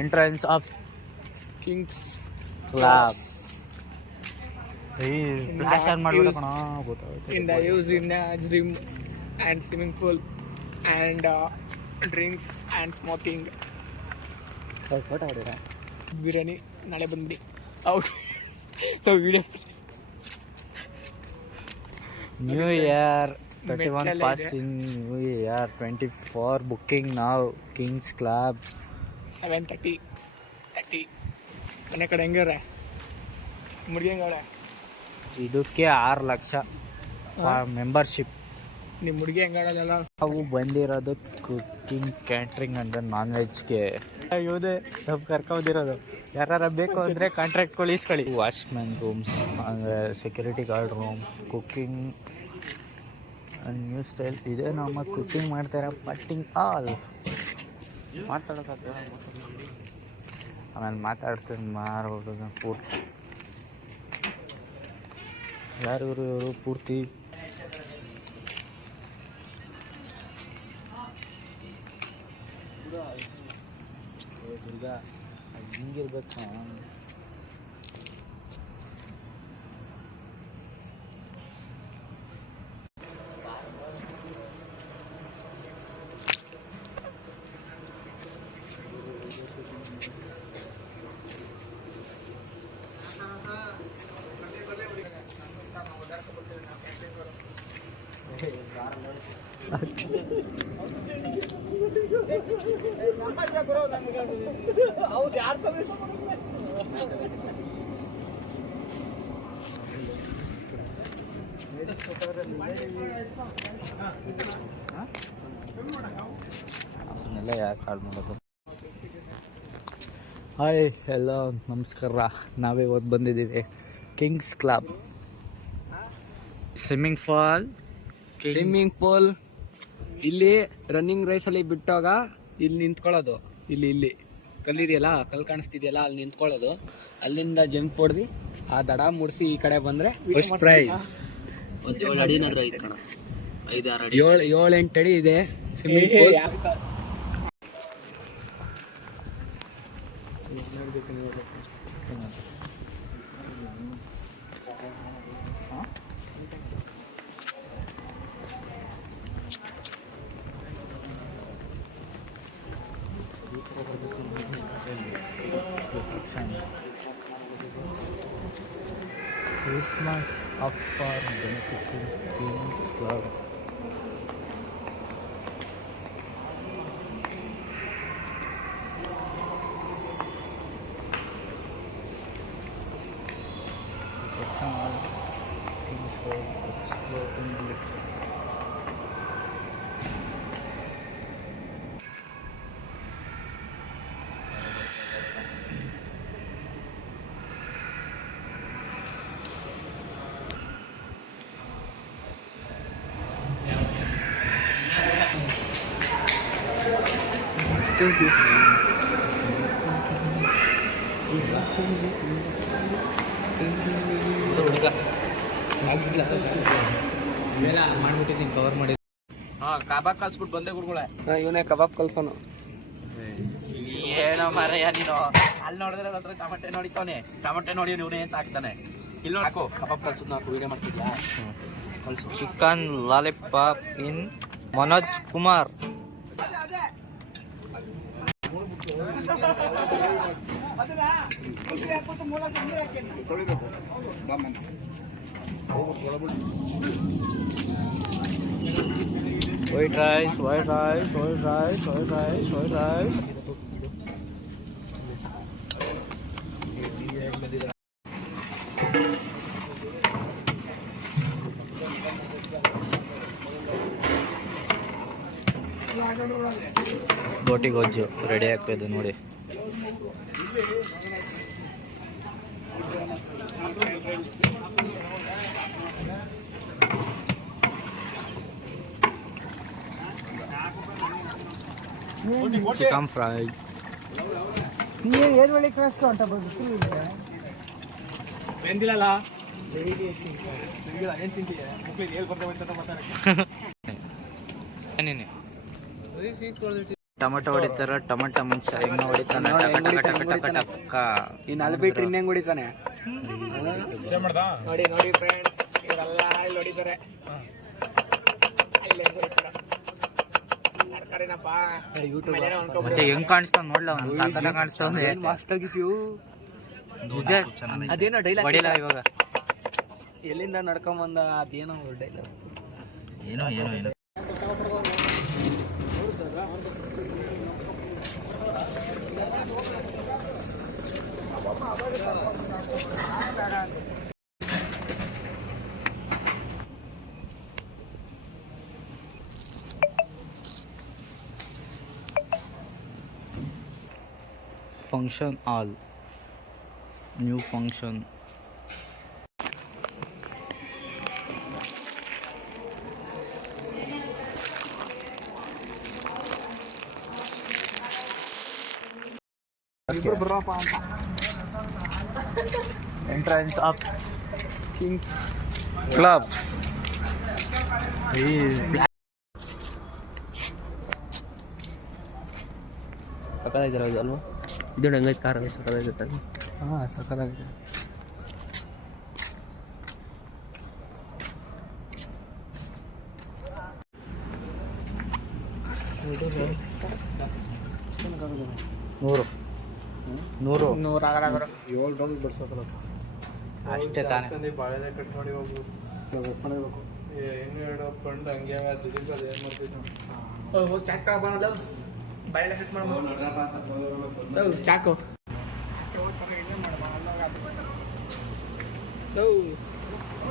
Entrance of Kings club. in the use in a gym and swimming pool and drinks and smoking. Biryani ನಾಳೆ ಬಂದ್ಬಿಡಿ out video. New year 31 passing, New Year 24 booking now, Kings Club 7:30 ಮನೆ ಕಡೆ ಹೆಂಗಾರೆ ಮುಡಿಯಂಗಾಳೆ. ಇದಕ್ಕೆ 6 lakh membership. ನಿಮ್ಮ ಹುಡುಗಿ ಹೆಂಗಾಡೋದಲ್ಲ. ನಾವು ಬಂದಿರೋದು cooking, catering ಅಂದರೆ ನಾನ್ ವೆಜ್ಗೆ. ಇವುದೇ ನಾವು ಕರ್ಕೊಂಡಿರೋದು. ಯಾರು ಬೇಕು ಅಂದರೆ ಕಾಂಟ್ರಾಕ್ಟ್ ಕೊಳಿಸ್ಕೊಳ್ಳಿ. ವಾಚ್ಮ್ಯಾನ್ ರೂಮ್ಸ್, ಅಂದರೆ security guard rooms, cooking new style ಇದೆ. ನಮ್ಮ ಕುಕ್ಕಿಂಗ್ ಮಾಡ್ತಾರೆ. ಪಟ್ಟಿಂಗ್ ಆಲ್ ಮಾತಾಡೋಕ್ಕಾಗ್ತದೆ. ಆಮೇಲೆ ಮಾತಾಡ್ತೀನಿ ಮಾರೋದು ಪೂರ್ತಿ. ಯಾರು ಇವರು ಪೂರ್ತಿ ದುರ್ಗಾ ಹಿಂಗಿರ್ಬೇಕು. ಅವನ್ನೆಲ್ಲ ಯಾಕೆ ಹಾಳು ಮಾಡೋದು. ಹಾಯ್ ಎಲ್ಲ ನಮಸ್ಕಾರ. ನಾವೇ ಇವತ್ತು ಬಂದಿದ್ದೀವಿ ಕಿಂಗ್ಸ್ ಕ್ಲಬ್ ಸ್ವಿಮ್ಮಿಂಗ್ ಪೂಲ್. ಇಲ್ಲಿ ರನ್ನಿಂಗ್ ರೇಸಲ್ಲಿ ಬಿಟ್ಟಾಗ ಇಲ್ಲಿ ನಿಂತ್ಕೊಳ್ಳೋದು. ಇಲ್ಲಿ ಕಲ್ಲಿದೆಯಲ್ಲ, ಕಲ್ಲು ಕಾಣಿಸ್ತಿದೆಯಲ್ಲ, ಅಲ್ಲಿ ನಿಂತ್ಕೊಳ್ಳೋದು. ಅಲ್ಲಿಂದ ಜಂಪ್ ಹೊಡೆದು ಆ ದಡ ಮುಡಿಸಿ ಈ ಕಡೆ ಬಂದರೆ ಫಸ್ಟ್ ಪ್ರೈಸ್. 7-8 ಅಡಿ ಇದೆ swimming pool. Christmas up for benefiting Kings Club. Kings Club explore in the lift. ಮಾಡ್ಬಿಟ್ಟಿದ್ದೀನಿ, ಕವರ್ ಮಾಡಿ. ಕಬಾಬ್ ಕಲ್ಸ್ಬಿಟ್ಟು ಬಂದೆ ಗುರುಗಳೇ. ಇವನೇ ಕಬಾಬ್ ಕಲ್ಸೋನು. ಏನೋ ಮಾರಯ್ಯ ನೀನು. ಅಲ್ಲಿ ನೋಡಿದ್ರೆ ಹತ್ರ ಟಮಟೆ ನೋಡಿತಾವನೆ. ಟಮಟೆ ನೋಡಿ ಇವನೇ ಅಂತ ಹಾಕ್ತಾನೆ. ಇಲ್ಲಿ ಹಾಕು ಕಬಾಬ್ ಕಲ್ಸೋದು. ನಾವು ವಿಡಿಯೋ ಮಾಡ್ತಿದ್ಯಾ? ಕಲ್ಸು. ಚಿಕನ್ ಲಾಲಿಪಾಪ್ ಇನ್ ಮನೋಜ್ ಕುಮಾರ್. White rice. ಬೋಟಿ ಗೊಜ್ಜು ರೆಡಿ ಆಗ್ತಾಯಿದೆ ನೋಡಿ. Chicken fry. ಏನು ಒಳ್ಳೆ ಕ್ರಾಸ್ ಅಂತ ಬಂದು ಬೆಂದಿಲ್ಲ ಏನು ತಿಂತೀಯ ಮಕ್ಕಳಿಗೆ ಹೇಳಿ ಬರ್ತಾವೆ ಅಂತ ಮಾತಾಡಕ್ಕೆ ಟೊಮೆಟೊ ಹೊಡಿತಾರ ಟೊಮೆಟೊ ಮುಂಚೆ ಹೆಂಗ ಹೊಡಿತಾನೆ ಇನ್ನು ಅಲ್ಲಿ ಬಿಟ್ರೆ ಇನ್ನೇಂಗೆ ಹೊಡಿತಾನೆ ನೋಡಿ ನೋಡಿ ಫ್ರೆಂಡ್ಸ್ ಇವರೆಲ್ಲ ಇಲ್ಲಿ ಹೊಡಿತಾರೆ ಮತ್ತೆ ಹೆಂಗ್ ಕಾಣಿಸ್ತಾವ ನೋಡ್ಲ ಅವ್ನು ಸಕ್ಕತ್ತಾಗಿ ಕಾಣಿಸ್ತಾವ ಮಸ್ತ್ ಆಗಿದ್ದೀವು ನಿಜ ಅದೇನೋ ಡೈಲಾಗ್ ಹೊಡಿಲ್ಲ ಇವಾಗ ಎಲ್ಲಿಂದ ನಡ್ಕೊಂಬಂದ ಅದೇನೋ ಡೈಲಾಗ್ ಏನೋ ಏನೋ ಏನೋ function all new function entrance of Kings Club ಸಕ್ಕದಾಗಿದ್ದಾರೆ ಅದು ಅಲ್ವಾ ಇದು ಹಂಗೈತೆ ಕಾರ್ ಸಕ್ಕದಾಗಿರುತ್ತೆ ಹಾಂ ಸಕ್ಕದಾಗಿದೆ ನೂರು ಆಗಲ್ಲ 7 ರೌಂಡ್ ಬಿಡಿಸ್ಬೇಕಲ್ಲ ಅಷ್ಟೇ ತಾನೇ ಬಾಳೆಲೆ ಕಟ್ ಮಾಡಿ ಹೋಗ್ಬೇಕು ಹೆಂಗೆ ಹೇಳೋ ಫಂಡ್ ಹಂಗೆ ಏನು ಮಾಡ್ತೀವಿ ಚಾಕ್ ತಗೊಬಾನಲ್ಲ ಬಾಳೆಲೆ ಕಟ್ ಮಾಡ್ಬೋದು ಚಾಕು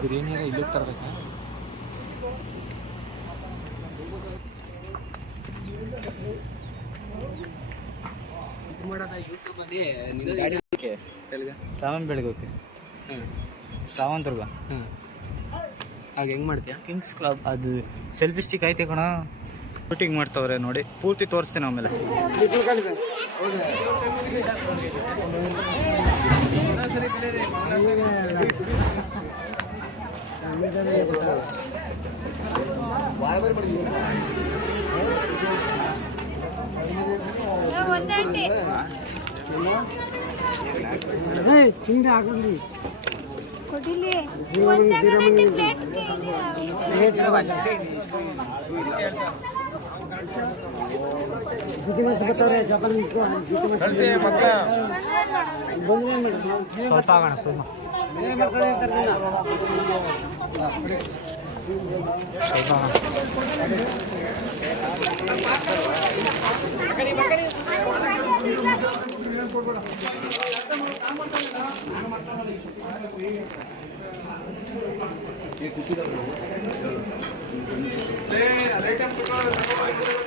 ಬಿರಿಯಾನಿ ಇಲ್ಲೂ ತರಬೇಕಾ ಶ್ರಾವಣ ಬೆಳಗೋಕೆ ಶ್ರಾವಣ ದುರ್ಗ ಹಾಗೆ ಹೆಂಗೆ ಮಾಡ್ತೀಯ ಕಿಂಗ್ಸ್ ಕ್ಲಬ್ ಅದು ಸೆಲ್ಫಿ ಸ್ಟಿಕ್ ಐತೆ ಕಣ ಶೂಟಿಂಗ್ ಮಾಡ್ತಾವ್ರೆ ನೋಡಿ ಪೂರ್ತಿ ತೋರಿಸ್ತೀನಿ ಆಮೇಲೆ ಕೊಡಿಲಿ ಒಂದೇ ಪ್ಲೇಟ್ ಸ್ವಲ್ಪ ಆಗೋಣ ಸುಮ್ಮ ಸ್ವಲ್ಪ